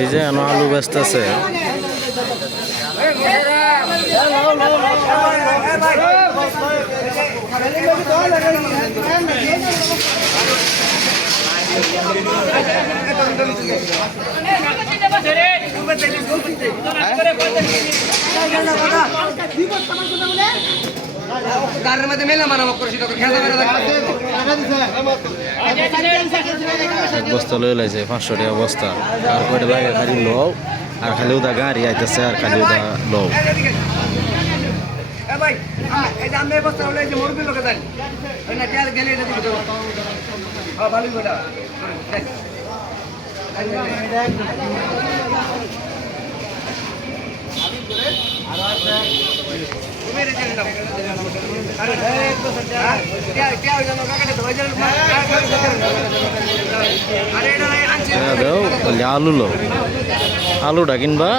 এই যে আলু বেচতেছে। গাড়ির মধ্যে মেলা মারামারি করেছি তোকে খেলা বস্তা লয়ে লাইছে 500 টাকা বস্তা। আর কয়টা লাগে খালি লও আর খালি ওদা গাড়ি আইতেছে আর খালি ওদা লও। ভাই এই যে আমরা বস্তা হলে যে মুরগি লোকে দেন না তেল গেলে এটা দিবি হ্যাঁ ভালোই বড়া আলু লো আলুটা কিনবা